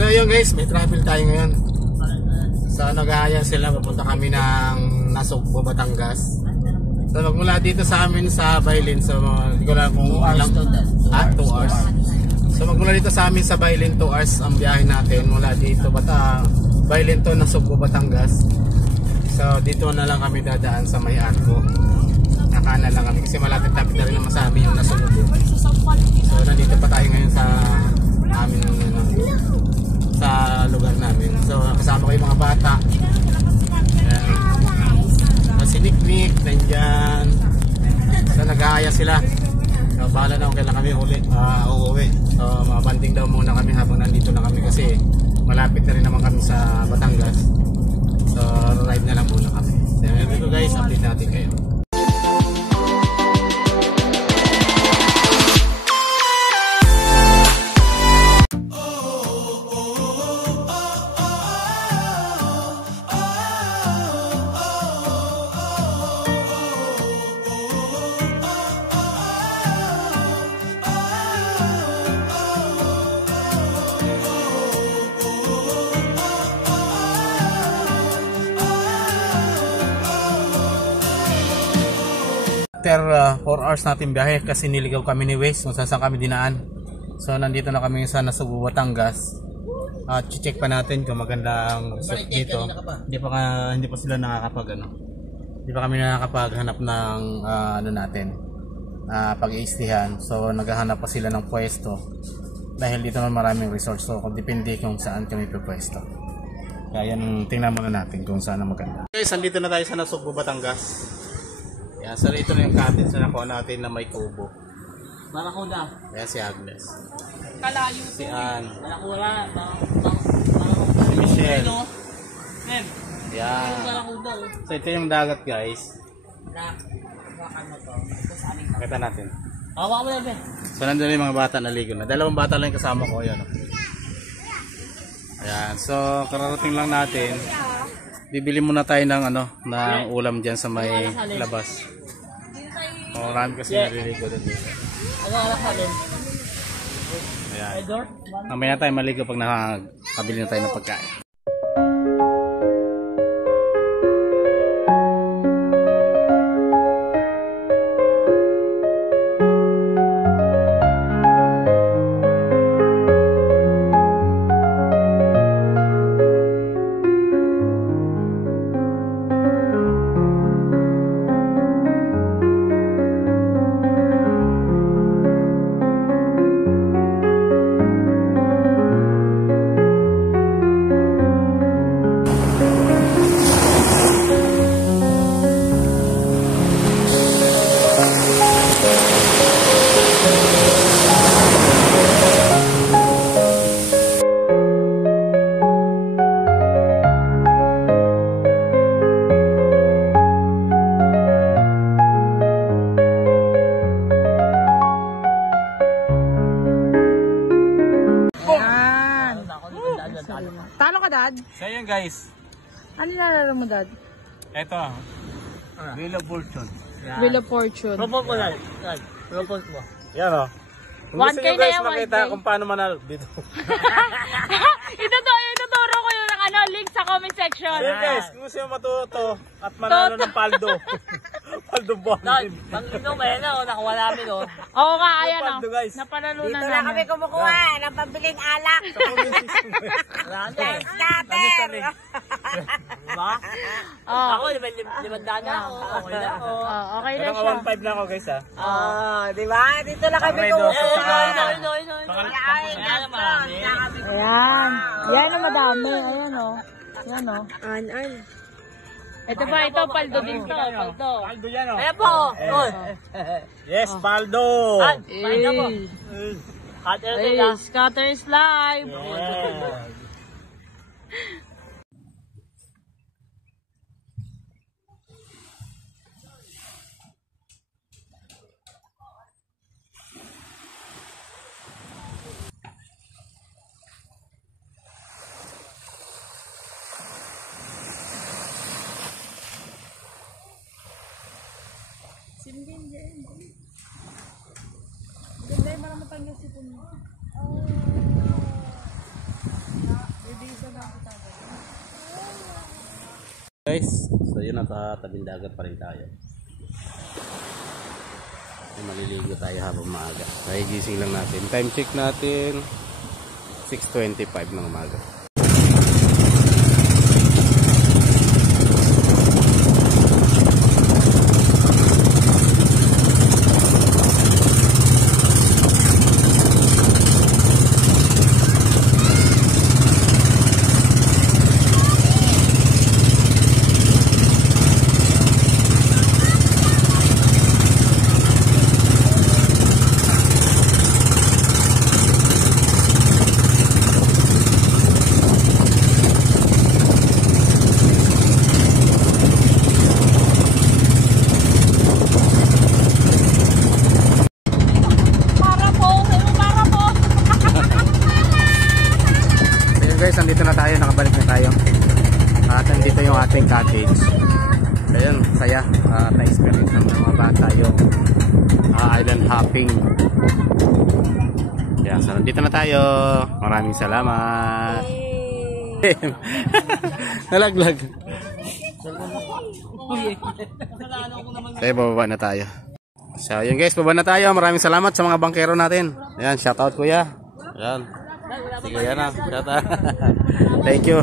So yun guys, may travel tayo ngayon. So nag-aaya sila, papunta kami ng Nasugbo, Batangas. So magmula dito sa amin sa Bailin, so hindi ko lang kung ilang 2 hours. So magmula dito sa amin sa Bailin, 2 hours ang biyahe natin mula dito Bailin to Nasugbo, Batangas. So dito na lang kami dadaan sa may Arco. Nakana lang kami kasi malapit-lapit na rin naman sa amin yung Nasugbo. So nandito pa tayo ngayon sa amin sa lugar namin. So kasama ko yung mga bata. Si Nick nandyan. So nag-aaya sila. So bahala na kung kailan kami uuwi. So mabanding daw muna kami habang nandito na kami kasi malapit na rin naman kami sa Batangas. So ride na lang muna kami. So ito guys, update natin kayo. After 4 hours natin biyahe kasi niligaw kami ni Waze kung saan kami dinaan. So nandito na kami sa Nasugbo, Batangas. At check pa natin kung maganda ang resort dito. Hindi pa sila hindi pa kami nakakapaghanap ng pag-iistihan. So naghahanap pa sila ng pwesto. Dahil dito naman maraming resort, so depende kung saan kami pupwesto. Kaya yan, tingnan muna natin kung saan ang maganda. Guys, andito na tayo sa Nasugbo, Batangas. Yan, so ito na yung cottage na nakuha natin na may kubo. Barakuda. Yan si Agnes. Kalayo. Si Ann. Barakuda. Si Michelle. Mem. Yan. Barakuda. So ito yung dagat guys. Hawakan mo to. Kita natin. Hawakan mo na be. So nandun yung mga bata naligo na. 2 bata lang yung kasama ko. Yan. Ayan. So kararating lang natin. Bibili muna tayo ng ng ulam diyan sa may labas. Marami kasi naliligo doon dito. Ayan. Mamaya tayo maligo pag nakabili na tayo ng pagkain. Talo ka, Dad? So yun guys. Ano nilalaro mo, Dad? Ito. Wheel of Fortune. Wheel of Fortune. Propose mo, Dad. Propose mo. Yan o. Kung gusto nyo guys makita kung paano manalo dito. Ituturo ko yung link sa comment section. So guys, kung gusto nyo matuto at manalo ng paldo. Paldo bonding. Pag-inom nakuha namin Oo nga, ayan paldo guys. napanalunan Dito lang kami kumukuha ng pambiling alak. Scatter! Diba? Ako, 500 na ako. Okay na ako. Okay na Pero siya. 1.5 na ako guys ha. Di ba? Dito lang kami Redo. kumukuha. Ayan. Yan ang madami. Ayan o. Yan o. An. Ito pa, ito. Paldo din to. Paldo. Paldo yan o. Ayan po. Yes, paldo. Paldo po. Ay, scatter is live. Yeah. Simbin dyan. Ganda yung marami matanggal si Puno. guys. So yun, nasa tabing dagat pa rin tayo. Maliligo tayo habang maaga. Nahigising lang natin. Time check natin 6:25 ng umaga. Guys, nandito na tayo, nakabalik na tayo. At nandito yung ating cottage. Ayun, saya. Na-experience ng mga bata yung island hopping. Yeah, so nandito na tayo. Maraming salamat. Nalaglag. Kaya bababa na tayo. So yun guys, bababa na tayo. Maraming salamat sa mga bangkero natin. Ayan, shoutout kuya. Ayan. Sige yan na. Thank you.